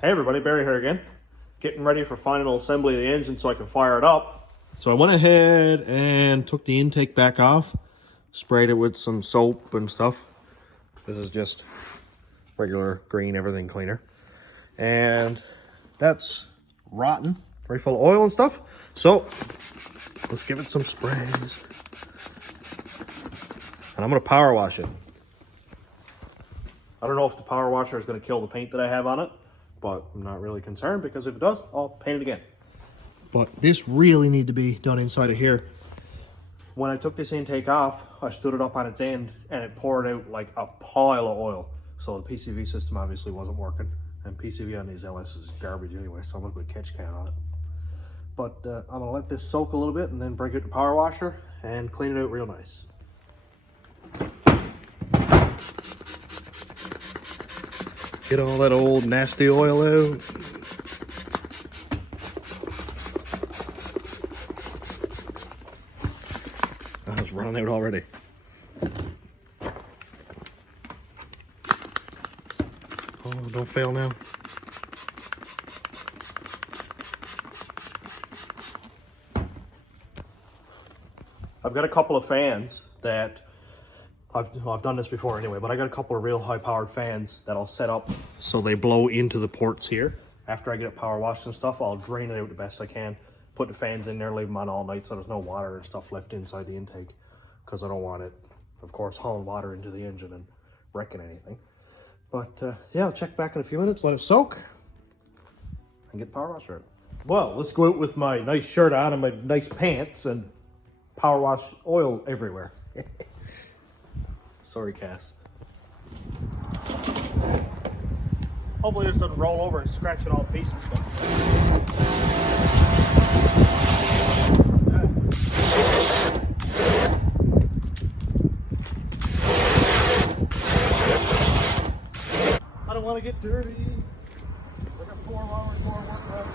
Hey everybody, Barry here again. Getting ready for final assembly of the engine so I can fire it up. So I went ahead and took the intake back off, sprayed it with some soap and stuff. This is just regular green everything cleaner. And that's rotten, very full of oil and stuff. So let's give it some sprays. And I'm gonna power wash it. I don't know if the power washer is gonna kill the paint that I have on it, but I'm not really concerned because if it does, I'll paint it again. But this really needs to be done inside of here. When I took this intake off, I stood it up on its end and it poured out like a pile of oil. So the PCV system obviously wasn't working. And PCV on these LS is garbage anyway, so I'm gonna put a catch can on it. But I'm gonna let this soak a little bit and then break out the power washer and clean it out real nice. Get all that old nasty oil out. Oh, it's running out already. Oh, don't fail now. I've got a couple of fans that I've done this before anyway, but I got a couple of real high powered fans that I'll set up so they blow into the ports here. After I get it power washed and stuff, I'll drain it out the best I can, put the fans in there, leave them on all night so there's no water and stuff left inside the intake, because I don't want it, of course, hauling water into the engine and wrecking anything. But yeah, I'll check back in a few minutes, let it soak, and get the power washer out. Well, let's go out with my nice shirt on and my nice pants and power wash oil everywhere. Sorry, Cass. Hopefully this doesn't roll over and scratch it all to pieces. I don't want to get dirty. I got 4 hours more work left.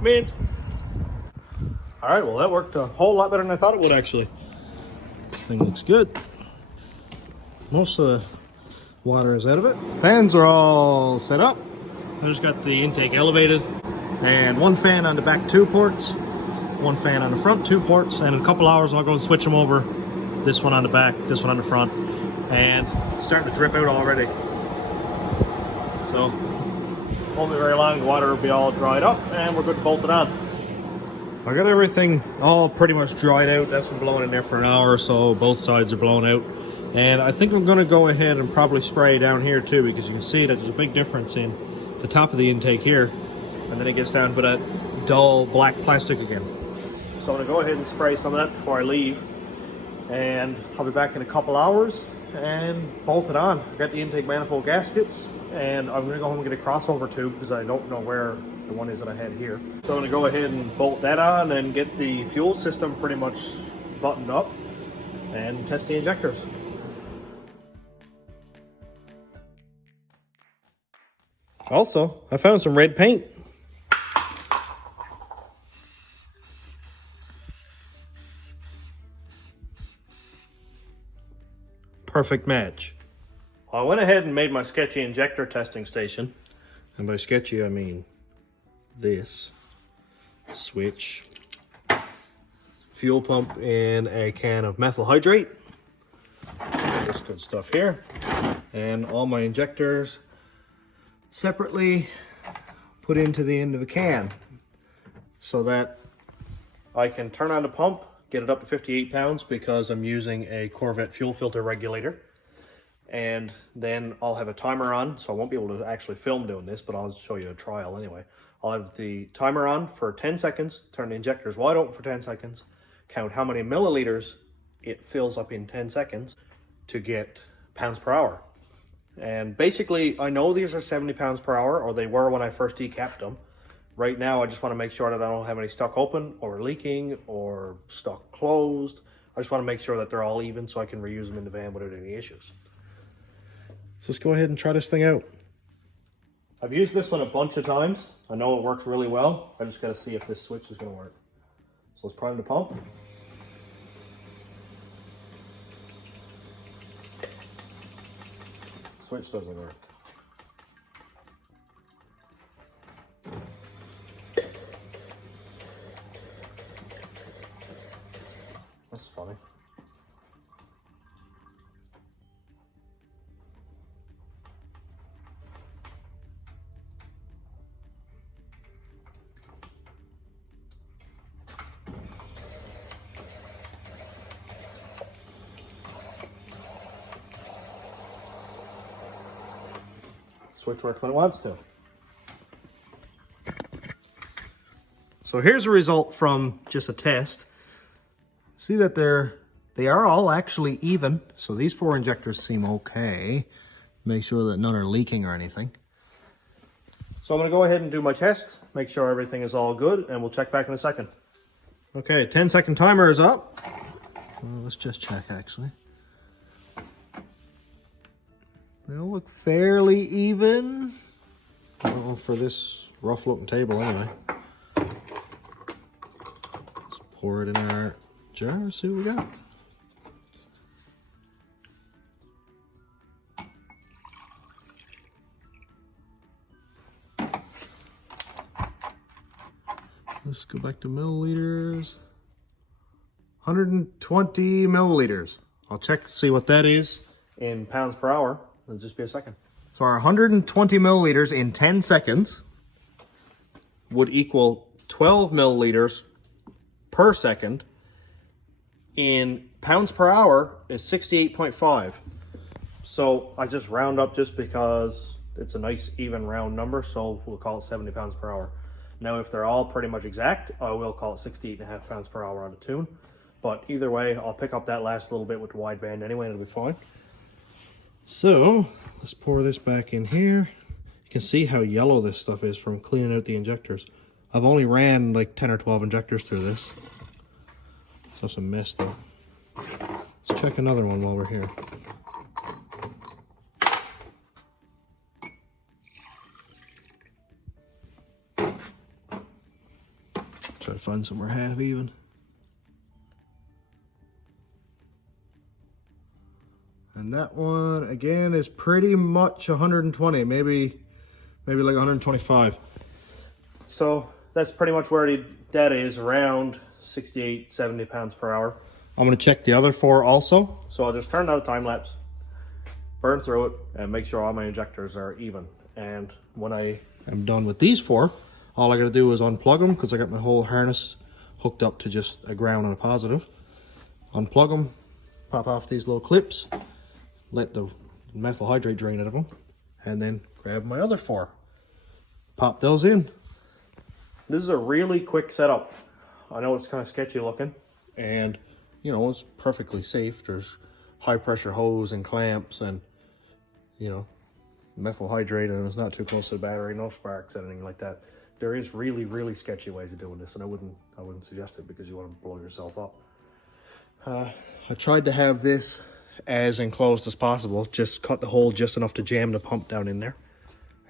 Mint. All right, well that worked a whole lot better than I thought it would actually. This thing looks good. Most of the water is out of it. Fans are all set up. I just got the intake elevated and one fan on the back 2 ports, one fan on the front 2 ports, and in a couple hours I'll go and switch them over. This one on the back, this one on the front, and it's starting to drip out already. So won't be very long, the water will be all dried up and we're good to bolt it on. I got everything all pretty much dried out. That's been blowing in there for an hour or so. Both sides are blown out. And I think I'm gonna go ahead and probably spray down here too, because you can see that there's a big difference in the top of the intake here. And then it gets down to that dull black plastic again. So I'm gonna go ahead and spray some of that before I leave. And I'll be back in a couple hours and bolt it on. I got the intake manifold gaskets, and I'm gonna go home and get a crossover tube because I don't know where the one is that I had here. So I'm gonna go ahead and bolt that on and get the fuel system pretty much buttoned up and test the injectors. Also, I found some red paint. Perfect match. Well, I went ahead and made my sketchy injector testing station. And by sketchy, I mean this. Switch. Fuel pump in a can of methyl hydrate. This good stuff here. And all my injectors separately put into the end of a can so that I can turn on the pump, get it up to 58 pounds because I'm using a Corvette fuel filter regulator. And then I'll have a timer on, so I won't be able to actually film doing this, but I'll show you a trial anyway. I'll have the timer on for 10 seconds, turn the injectors wide open for 10 seconds, count how many milliliters it fills up in 10 seconds to get pounds per hour. And basically, I know these are 70 pounds per hour, or they were when I first decapped them. Right now, I just want to make sure that I don't have any stuck open or leaking or stuck closed I just want to make sure that they're all even so I can reuse them in the van without any issues. So let's go ahead and try this thing out. I've used this one a bunch of times. I know it works really well. I just got to see if this switch is going to work. So let's prime the pump. Switch doesn't work. That's funny. Switch works when it wants to. So here's a result from just a test. See that they are all actually even. So these 4 injectors seem okay. Make sure that none are leaking or anything. So I'm going to go ahead and do my test, make sure everything is all good, and we'll check back in a second. Okay, 10-second timer is up. Well, let's just check actually. They all look fairly even. Well, for this rough looking table anyway. Let's pour it in our jar, see what we got. Let's go back to milliliters. 120 milliliters. I'll check to see what that is in pounds per hour. It'll just be a second. So our 120 milliliters in 10 seconds would equal 12 milliliters per second. In pounds per hour is 68.5. So I just round up just because it's a nice even round number. So we'll call it 70 pounds per hour. Now, if they're all pretty much exact, I will call it 68.5 pounds per hour out of tune. But either way, I'll pick up that last little bit with the wideband anyway, and it'll be fine. So let's pour this back in here. You can see how yellow this stuff is from cleaning out the injectors. I've only ran like 10 or 12 injectors through this. So some mess though. Let's check another one while we're here. Try to find somewhere half even. And that one again is pretty much 120, maybe like 125. So that's pretty much where that is, around 68, 70 pounds per hour. I'm gonna check the other 4 also. So I'll just turn out a time lapse, burn through it, and make sure all my injectors are even. And when I am done with these 4, all I gotta do is unplug them, because I got my whole harness hooked up to just a ground and a positive. Unplug them, pop off these little clips, let the methyl hydrate drain out of them, and then grab my other 4. Pop those in. This is a really quick setup. I know it's kind of sketchy looking, and you know, it's perfectly safe. There's high pressure hose and clamps and, you know, methyl hydrate, and it's not too close to the battery, no sparks, anything like that. There is really, really sketchy ways of doing this, and I wouldn't suggest it because you want to blow yourself up. I tried to have this as enclosed as possible, just cut the hole just enough to jam the pump down in there.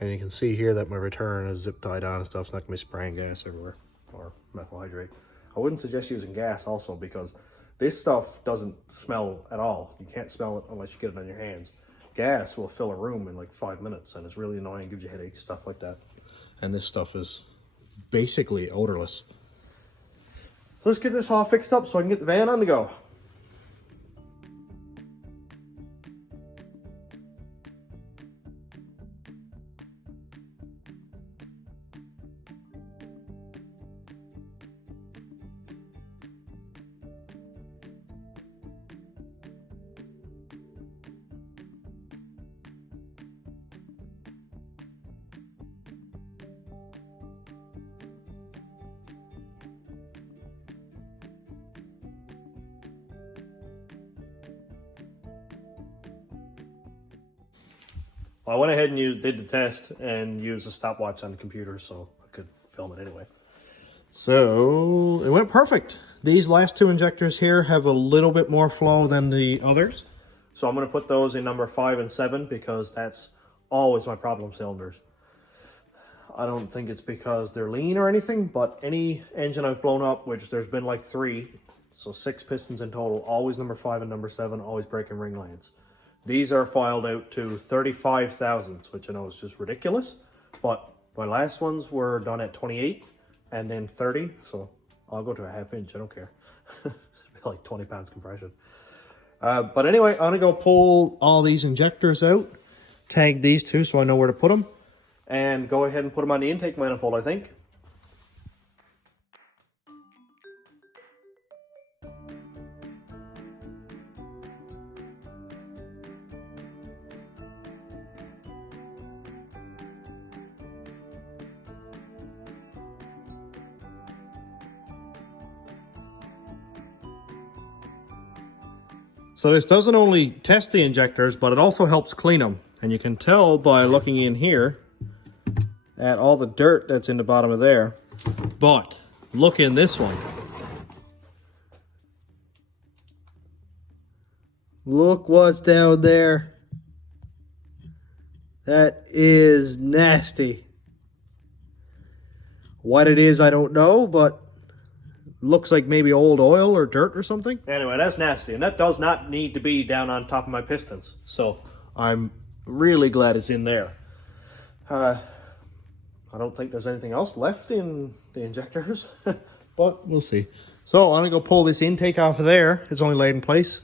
And you can see here that my return is zip tied on and stuff. It's not gonna be spraying gas everywhere or methyl hydrate. I wouldn't suggest using gas also, because this stuff doesn't smell at all. You can't smell it unless you get it on your hands. Gas will fill a room in like 5 minutes, and it's really annoying, gives you headaches, stuff like that. And this stuff is basically odorless. So let's get this all fixed up so I can get the van on the go. Well, I went ahead and did the test and used a stopwatch on the computer so I could film it anyway. So it went perfect. these last two injectors here have a little bit more flow than the others. So I'm going to put those in number 5 and 7 because that's always my problem cylinders. I don't think it's because they're lean or anything, but any engine I've blown up, which there's been like 3, so 6 pistons in total, always number 5 and number 7, always breaking ring lines. These are filed out to 35 thousandths, which I know is just ridiculous, but my last ones were done at 28 and then 30, so I'll go to a 1/2 inch, I don't care. Like 20 pounds compression. But anyway, I'm gonna go pull all these injectors out, tag these two so I know where to put them, and go ahead and put them on the intake manifold, I think. So this doesn't only test the injectors, but it also helps clean them. And you can tell by looking in here at all the dirt that's in the bottom of there. But look in this one. Look what's down there. That is nasty. What it is, I don't know, but looks like maybe old oil or dirt or something. Anyway, that's nasty, and that does not need to be down on top of my pistons. So I'm really glad it's in there. I don't think there's anything else left in the injectors, but we'll see. So I'm gonna go pull this intake off of there. It's only laid in place.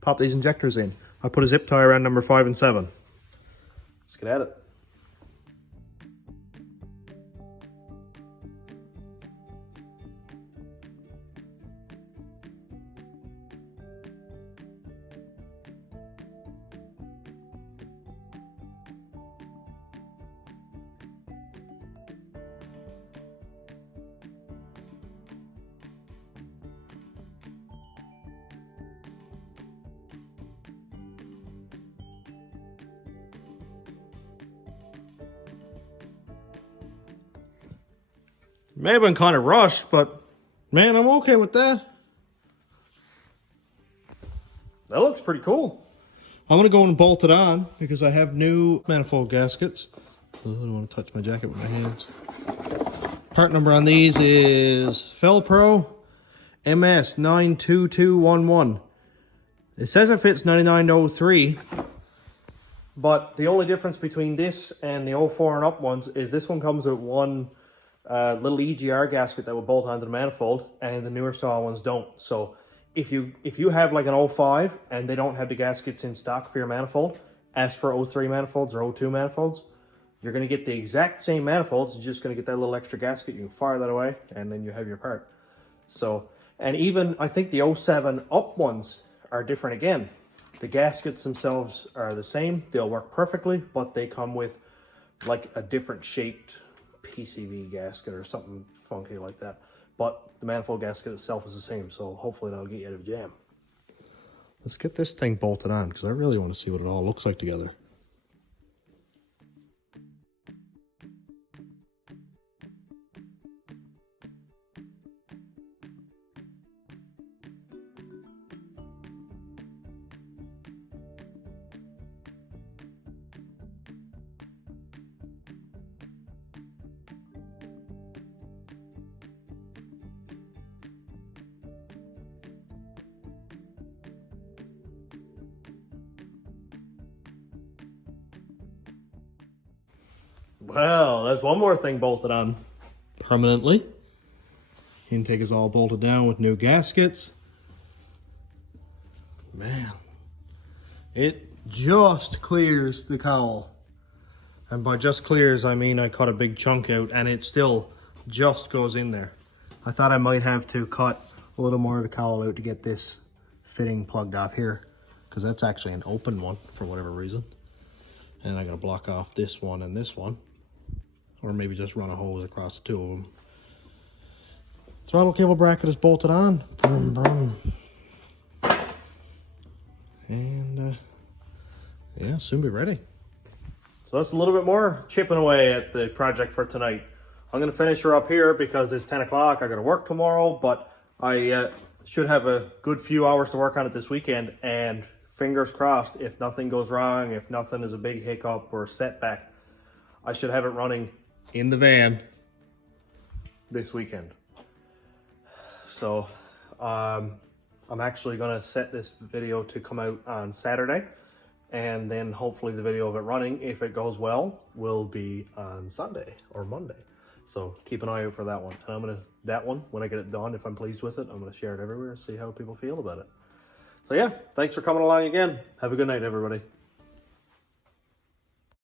Pop these injectors in. I put a zip tie around number 5 and 7. Let's get at it. May have been kind of rushed, but man, I'm okay with that. That looks pretty cool. I'm gonna go and bolt it on because I have new manifold gaskets. I don't want to touch my jacket with my hands. Part number on these is Felpro MS92211. It says it fits 9903, but the only difference between this and the 04 and up ones is this one comes with one little EGR gasket that will bolt onto the manifold, and the newer style ones don't. So if you have like an 05 and they don't have the gaskets in stock for your manifold, ask for 03 manifolds or 02 manifolds. You're going to get the exact same manifolds. You're just going to get that little extra gasket. You can fire that away, and then you have your part. So, and even I think the 07 up ones are different again. The gaskets themselves are the same. They'll work perfectly, but they come with like a different shaped PCV gasket or something funky like that. But the manifold gasket itself is the same, so hopefully that'll get you out of jam. Let's get this thing bolted on because I really want to see what it all looks like together. Well, there's one more thing bolted on permanently. Intake is all bolted down with new gaskets. Man, it just clears the cowl. And by just clears, I mean I cut a big chunk out and it still just goes in there. I thought I might have to cut a little more of the cowl out to get this fitting plugged off here, because that's actually an open one for whatever reason. And I gotta block off this one and this one. Or maybe just run a hose across the two of them. Throttle cable bracket is bolted on. Boom, boom. And yeah, soon be ready. So that's a little bit more chipping away at the project for tonight. I'm gonna finish her up here because it's 10 o'clock. I gotta work tomorrow, but I should have a good few hours to work on it this weekend, and fingers crossed, if nothing goes wrong, if nothing is a big hiccup or setback, I should have it running in the van this weekend. So I'm actually going to set this video to come out on Saturday, and then hopefully the video of it running, if it goes well, will be on Sunday or Monday. So keep an eye out for that one. And that one, when I get it done, if I'm pleased with it, I'm going to share it everywhere and see how people feel about it. So yeah, thanks for coming along again. Have a good night, everybody.